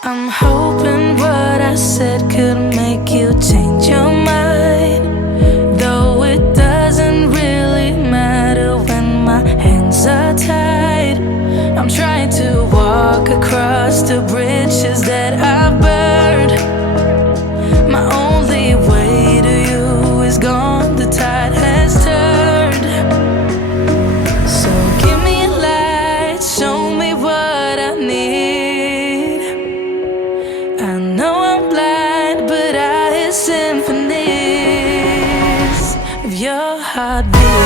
I'm hoping what I said could make you change your mind, though it doesn't really matter when my hands are tied. I'm trying to walk across the bridges that I've burned. My only way to you is gone, the tide has turned. So give me a light, show me what I need. I know I'm blind, but I hear symphonies of your heartbeat.